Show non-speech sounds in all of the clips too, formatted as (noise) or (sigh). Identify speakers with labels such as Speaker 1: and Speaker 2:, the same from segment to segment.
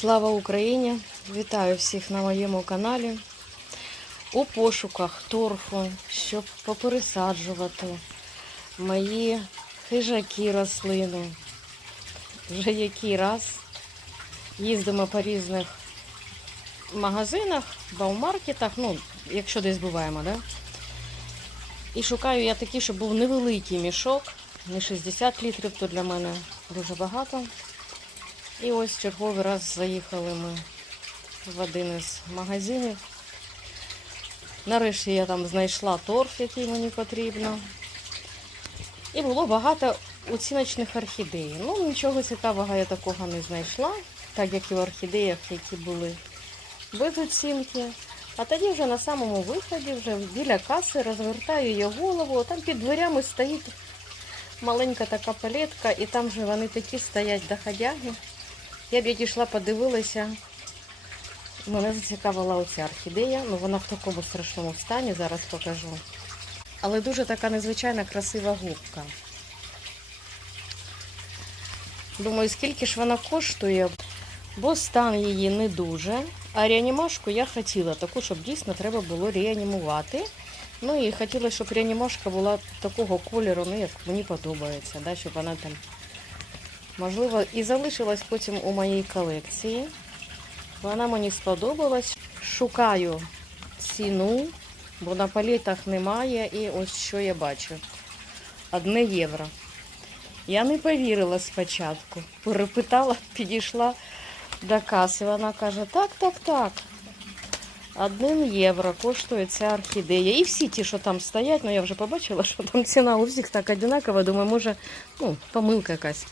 Speaker 1: Слава Україні! Вітаю всіх на моєму каналі. У пошуках торфу, щоб попересаджувати мої хижаки рослини. Вже який раз їздимо по різних магазинах, баумаркетах, ну, якщо десь буваємо, да? І шукаю я такий, щоб був невеликий мішок, не 60 літрів, то для мене дуже багато. І ось черговий раз заїхали ми в один із магазинів. Нарешті я там знайшла торф, який мені потрібно. І було багато оціночних орхідей. Ну, нічого цікавого я такого не знайшла, так як і в орхідеях, які були без оцінки. А тоді вже на самому виході, вже біля каси, розвертаю я голову, там під дверями стоїть маленька така палетка, і там же вони такі стоять доходяги. Я б відійшла, подивилася. Мене зацікавила оця орхідея. Ну вона в такому страшному стані, зараз покажу. Але дуже така незвичайна красива губка. Думаю, скільки ж вона коштує, бо стан її не дуже. А реанімашку я хотіла таку, щоб дійсно треба було реанімувати. Ну і хотіла, щоб реанімашка була такого кольору, ну як мені подобається, да, щоб вона там Можливо, і залишилась потім у моїй колекції. Вона мені сподобалась. Шукаю ціну, бо на палітах немає. І ось що я бачу. Одне євро. Я не повірила спочатку. Перепитала, підійшла до каси. Вона каже, так, так, так. Один євро коштує ця орхідея. І всі ті, що там стоять, ну я вже побачила, що там ціна у всіх так одинакова. Думаю, може, ну, помилка якась.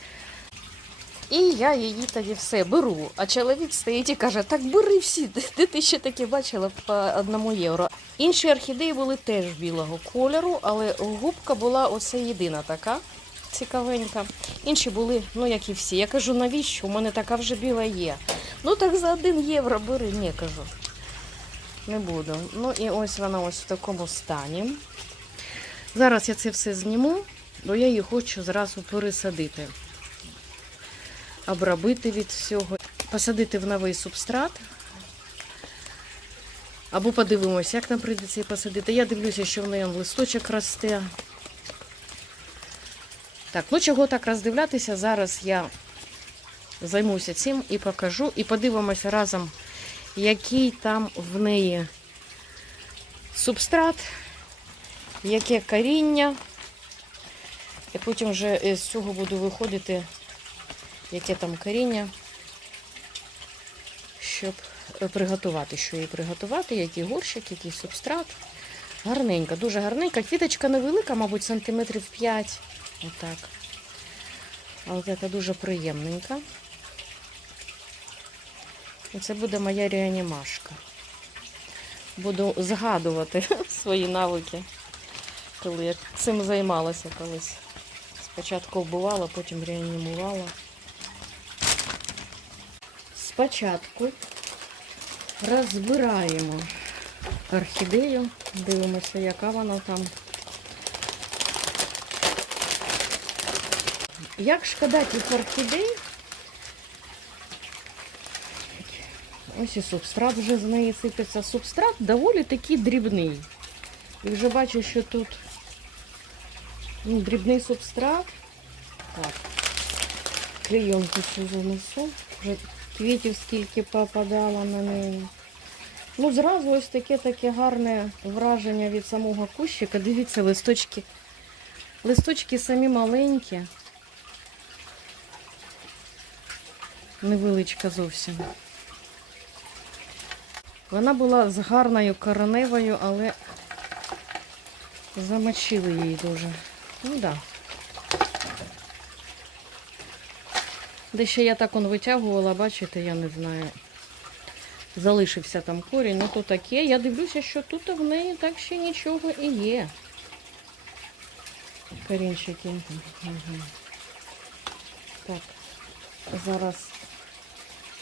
Speaker 1: І я її тоді все беру. А чоловік стоїть і каже, так бери всі, (laughs) де ти ще таке бачила по одному євро. Інші орхідеї були теж білого кольору, але губка була оце єдина така цікавенька. Інші були, ну як і всі. Я кажу, навіщо? У мене така вже біла є. Ну так за один євро бери, ні, кажу. Не буду. Ну і ось вона ось в такому стані. Зараз я це все зніму, бо я її хочу зразу пересадити обробити від всього, посадити в новий субстрат. Або подивимося, як нам прийдеться її посадити. Я дивлюся, що в неї листочок росте. Так, ну чого так роздивлятися, зараз я займуся цим і покажу. І подивимося разом, який там в неї субстрат, яке коріння. І потім вже з цього буду виходити яке там коріння, щоб приготувати, що її приготувати, який горщик, який субстрат. Гарненька, дуже гарненька. Квіточка невелика, мабуть, сантиметрів 5. Отак. Але така дуже приємненька. І це буде моя реанімашка. Буду згадувати (laughs) свої навики, коли я цим займалася колись. Спочатку вбивала, потім реанімувала. Спочатку розбираємо орхідею, дивимося, яка вона там. Як шкода тих орхідей, ось і субстрат вже з неї сипеться. Субстрат доволі такий дрібний. І вже бачу, що тут ну, дрібний субстрат. Так, клейонку цю занесу. Квітів скільки попадало на неї. Ну, зразу ось таке таке гарне враження від самого кущика. Дивіться, листочки. Листочки самі маленькі. Невеличка зовсім. Вона була з гарною короневою, але замочили її дуже. Ну так. Да. Де ще я так он витягувала, бачите, я не знаю. Залишився там корінь, ну то таке. Я дивлюся, що тут в неї так ще нічого і є. Корінчики. Угу. Так, зараз.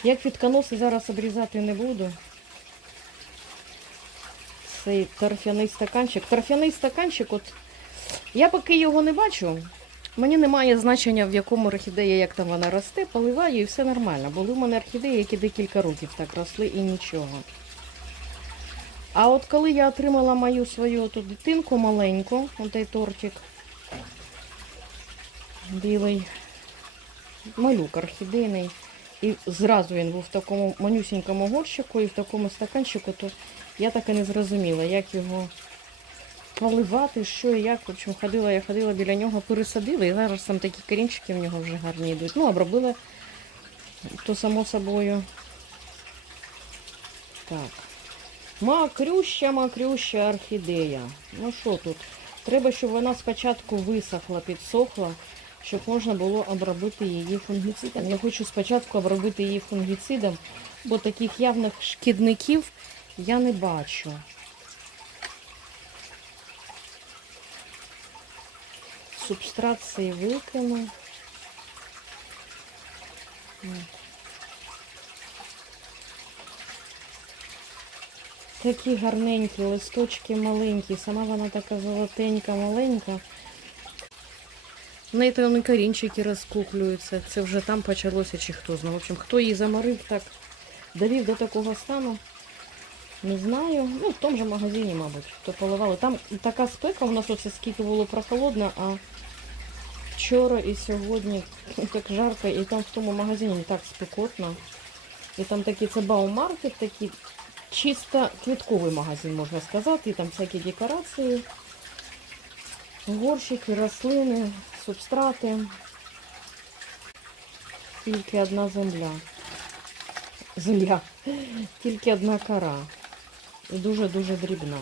Speaker 1: Я квітконоси зараз обрізати не буду. Цей торфяний стаканчик. Торфяний стаканчик, от я поки його не бачу, Мені немає значення, в якому орхідея, як там вона росте, поливаю і все нормально. Були в мене орхідеї, які декілька років так росли і нічого. А от коли я отримала мою свою ту дитинку маленьку, отой тортик, білий малюк орхідейний, і зразу він був в такому манюсінькому горщику і в такому стаканчику, то я так і не зрозуміла, як його поливати, що і як. Общем, ходила, я ходила біля нього, пересадила, і зараз там такі корінчики в нього вже гарні йдуть. Ну, обробила то само собою. Так. Макрюща, макрюща орхідея. Ну що тут? Треба, щоб вона спочатку висохла, підсохла, щоб можна було обробити її фунгіцидом. Я хочу спочатку обробити її фунгіцидом, бо таких явних шкідників я не бачу. Субстрат цей викину. Такі гарненькі, листочки маленькі, сама вона така золотенька, маленька. В неї там корінчики розкуклюються. Це вже там почалося чи хто знає. В общем, хто її заморив так, довів до такого стану, не знаю. Ну, в тому же магазині, мабуть, хто поливали. Там така спека, у нас оце скільки було прохолодно, а вчора і сьогодні так жарко, і там в тому магазині так спекотно. І там такий це баумаркет, такий чисто квітковий магазин, можна сказати. І там всякі декорації, горщики, рослини, субстрати. Тільки одна земля. Земля. Тільки одна кора. І дуже-дуже дрібна.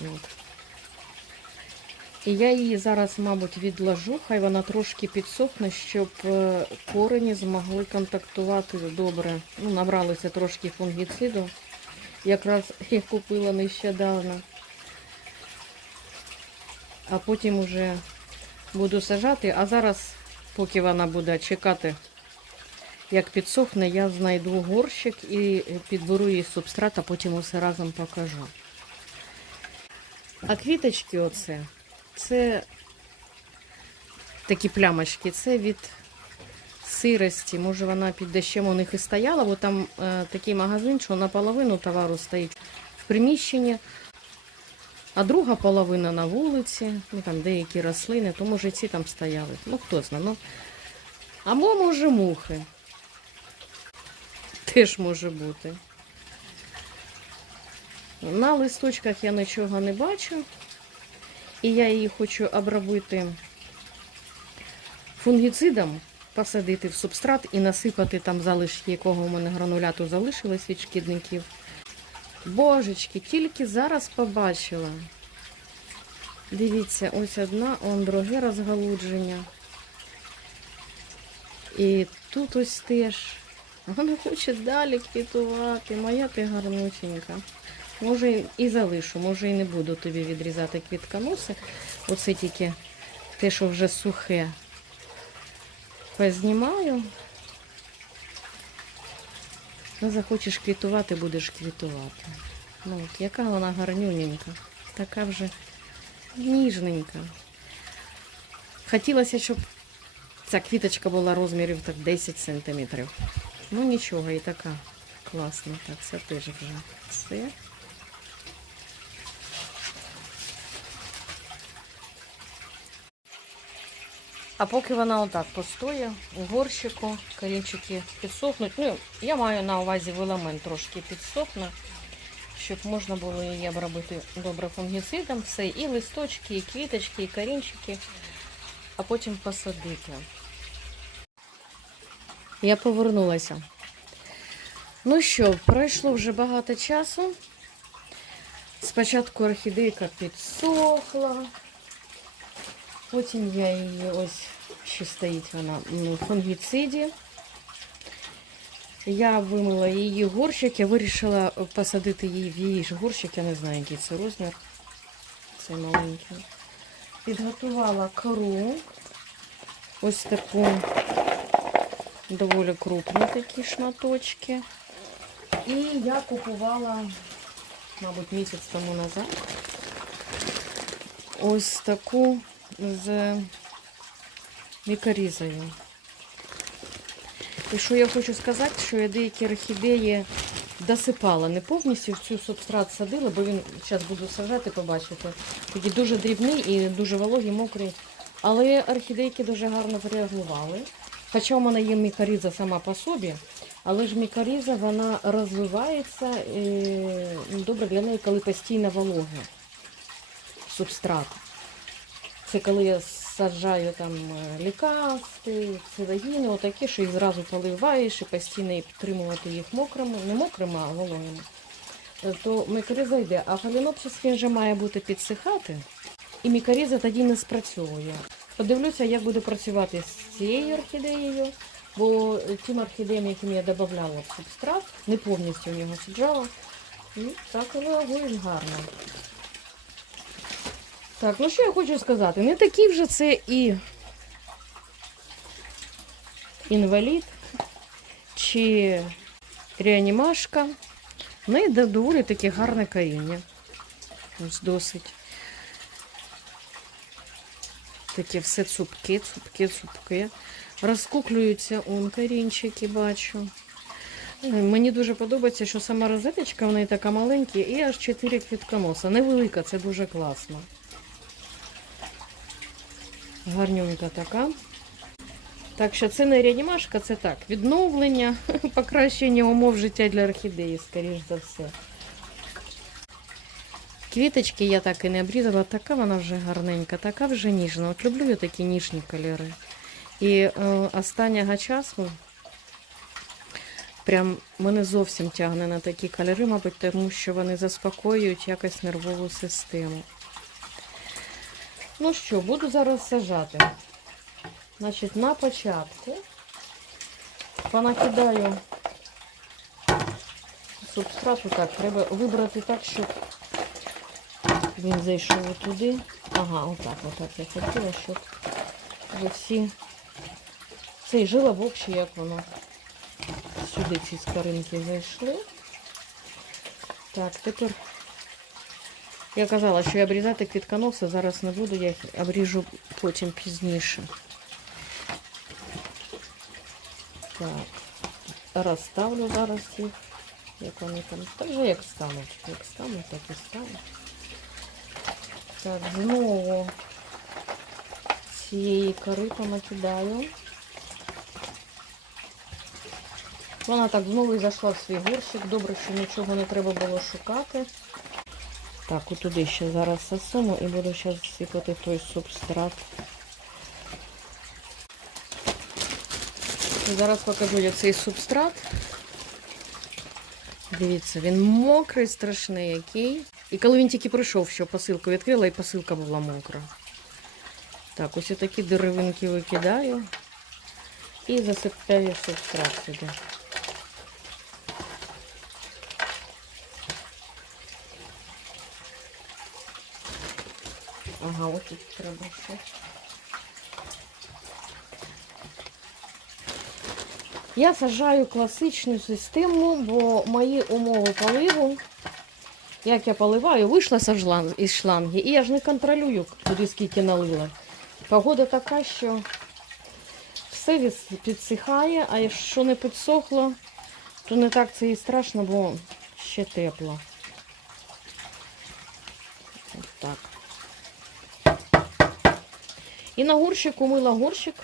Speaker 1: От. І я її зараз, мабуть, відложу, хай вона трошки підсохне, щоб е, корені змогли контактувати добре. Ну, набралися трошки фунгіциду. Якраз (laughs) я купила нещодавно. А потім уже буду сажати. А зараз, поки вона буде чекати, як підсохне, я знайду горщик і підберу її субстрат, а потім усе разом покажу. А квіточки оце. Це такі плямочки, це від сирості. Може вона під дощем у них і стояла, бо там е, такий магазин, що наполовину товару стоїть в приміщенні, а друга половина на вулиці, ну там деякі рослини, то може ці там стояли. Ну хто знає. Ну. Або може мухи. Теж може бути. На листочках я нічого не бачу. І я її хочу обробити фунгіцидом, посадити в субстрат і насипати там залишки, якого у мене грануляту залишилось від шкідників. Божечки, тільки зараз побачила. Дивіться, ось одна, он друге розгалудження. І тут ось теж. Вона хоче далі квітувати. Моя ти гарнусінька. Може і залишу, може і не буду тобі відрізати квітконоси. Оце тільки те, що вже сухе. Познімаю. Ну, захочеш квітувати, будеш квітувати. Ну, от, яка вона гарнюненька. Така вже ніжненька. Хотілося, щоб ця квіточка була розмірів так 10 сантиметрів. Ну нічого, і така класна. Так, це теж вже все. А поки вона отак постоє у горщику, корінчики підсохнуть. Ну, я маю на увазі виламент трошки підсохне, щоб можна було її обробити добре фунгіцидом. Все, і листочки, і квіточки, і корінчики, а потім посадити. Я повернулася. Ну що, пройшло вже багато часу. Спочатку орхідейка підсохла. Потім я її ось ще стоїть вона ну, в фунгіциді. Я вимила її горщик, я вирішила посадити її в її ж горщик, я не знаю, який це розмір. Це маленький. Підготувала кору. Ось таку доволі крупні такі шматочки. І я купувала, мабуть, місяць тому назад. Ось таку з мікорізою. І що я хочу сказати, що я деякі орхідеї досипала. Не повністю в цю субстрат садила, бо він зараз буду сажати, побачите. Такий дуже дрібний і дуже вологий, мокрий. Але орхідейки дуже гарно зреагували. Хоча у мене є мікоріза сама по собі, але ж мікоріза вона розвивається е, добре для неї, коли постійно вологе субстрат. Це коли я саджаю там е, лікасти, цивагіни, отакі, що їх зразу поливаєш і постійно підтримувати їх мокрими, не мокрими, а вологими, то мікоріза йде. А фалінопсис він же має бути підсихати, і мікоріза тоді не спрацьовує. Подивлюся, як буде працювати з цією орхідеєю, бо тим орхідеям, яким я додавала в субстрат, не повністю в нього саджала, і так і реагують гарно. Так, ну що я хочу сказати? Не такий вже це і інвалід чи реанімашка. В неї доволі таке гарне коріння. Ось досить. Таке все цупки, цупки, цупки. Розкуклюються он корінчики, бачу. Е, Мені дуже подобається, що сама розеточка в неї така маленька і аж 4 квітконоса. Невелика, це дуже класно. Гарнюнька така. Так що це не реанімашка, це так. Відновлення, (laughs) покращення умов життя для орхідеї, скоріш за все. Квіточки я так і не обрізала, така вона вже гарненька, така вже ніжна. От люблю я такі ніжні кольори. І е, останнього часу прям мене зовсім тягне на такі кольори, мабуть, тому що вони заспокоюють якось нервову систему. Ну що, буду зараз сажати. Значить, на початку понакидаю субстрату так, треба вибрати так, щоб він зайшов туди. Ага, отак, отак я хотіла, щоб всі цей жилобок, чи як воно сюди ці скаринки зайшли. Так, тепер я казала, що я обрізати квітконоси зараз не буду, я їх обріжу потім пізніше. Так, розставлю зараз їх, як вони там. Так же як стануть. Як стануть, так і стануть. Так, знову цієї кори накидаю. Вона так знову і зайшла в свій горщик. Добре, що нічого не треба було шукати. Так, отуди ще зараз засуну і буду зараз сипати той субстрат. Зараз покажу я цей субстрат. Дивіться, він мокрий, страшний який. І коли він тільки прийшов, що посилку відкрила, і посилка була мокра. Так, ось такі деревинки викидаю і засипаю субстрат сюди. Ага, ось тут треба ще. Я сажаю класичну систему, бо мої умови поливу, як я поливаю, вийшла із шланги, і я ж не контролюю, куди скільки налила. Погода така, що все підсихає, а якщо не підсохло, то не так це і страшно, бо ще тепло. Ось так. І на горщику мила горщик,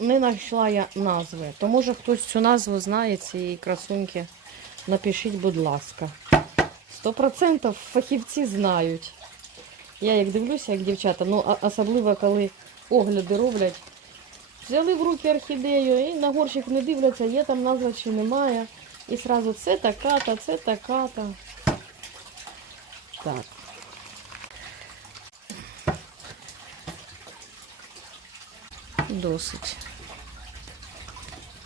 Speaker 1: не знайшла я назви. То може хтось цю назву знає цієї красуньки. Напишіть, будь ласка. Сто процентів фахівці знають. Я як дивлюся, як дівчата, ну особливо коли огляди роблять. Взяли в руки орхідею і на горщик не дивляться, є там назва чи немає. І сразу це така-та, це така-та. Так. Досить.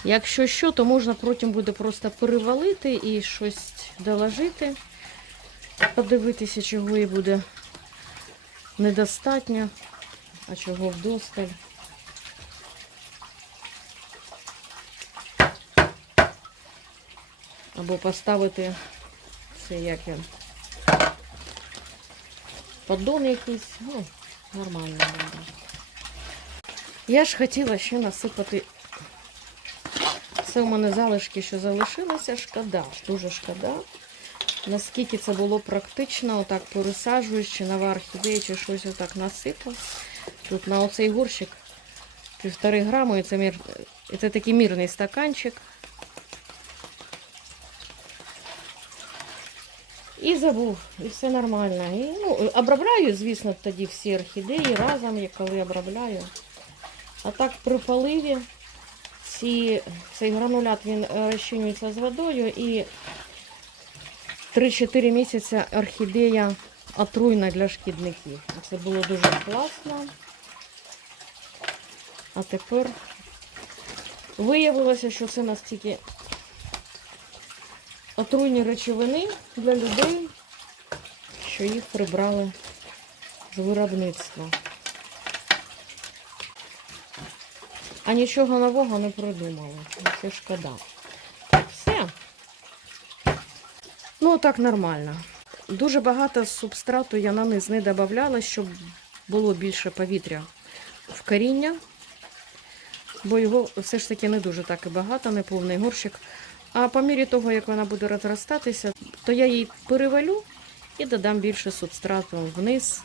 Speaker 1: Якщо що, то можна потім буде просто перевалити і щось доложити, подивитися, чого і буде недостатньо, а чого вдосталь. Або поставити це як він, поддон якийсь, ну, нормально буде. Я ж хотіла ще насипати. Це у мене залишки, що залишилося. Шкода, дуже шкода. Наскільки це було практично, отак пересаджуєш, чи на орхідеї, чи щось отак насипав. Тут на оцей горщик півтори граму, і це, мір... і це такий мірний стаканчик. І забув, і все нормально. І, ну, обробляю, звісно, тоді всі орхідеї разом, коли обробляю. А так при поливі ці, цей гранулят він е, розчинюється з водою і 3-4 місяці орхідея отруйна для шкідників. Це було дуже класно. А тепер виявилося, що це настільки отруйні речовини для людей, що їх прибрали з виробництва. А нічого нового не придумали. Це шкода. Так, все. Ну, так нормально. Дуже багато субстрату я на низ не додавала, щоб було більше повітря в коріння, бо його все ж таки не дуже так і багато, не повний горщик. А по мірі того, як вона буде розростатися, то я її перевалю і додам більше субстрату вниз,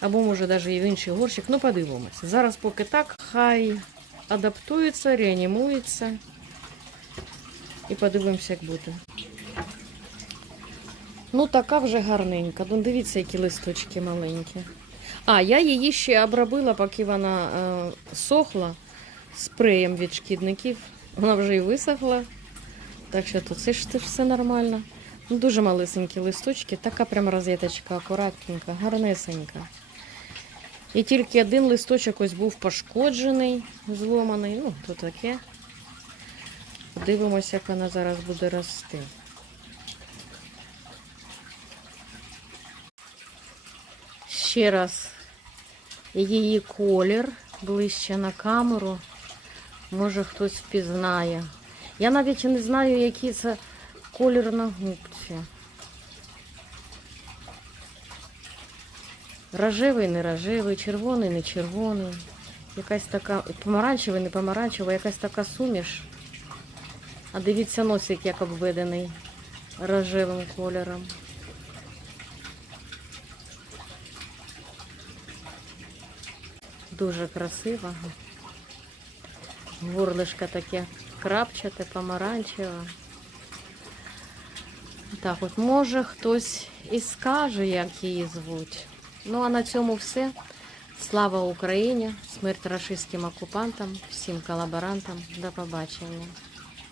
Speaker 1: або може навіть і в інший горщик. Ну, подивимося. Зараз поки так, хай адаптується, реанімується. І подивимося, як буде. Ну, така вже гарненька. Ну, дивіться, які листочки маленькі. А, я її ще обробила, поки вона е, сохла спреєм від шкідників. Вона вже і висохла. Так що тут це ж все нормально. Ну, дуже малесенькі листочки, така прям розеточка, акуратненька, гарнесенька. І тільки один листочок ось був пошкоджений, зломаний. Ну, то таке. Дивимося, як вона зараз буде рости. Ще раз її колір ближче на камеру. Може хтось впізнає. Я навіть не знаю, який це колір на губці. Рожевий, не рожевий, червоний, не червоний. Якась така помаранчевий, не помаранчевий, якась така суміш. А дивіться носик, як обведений рожевим кольором. Дуже красиво. Горлишко таке крапчате, помаранчеве. Так, от може хтось і скаже, як її звуть. Ну а на цьому все. Слава Україні! Смерть рашистським окупантам, всім колаборантам. До побачення.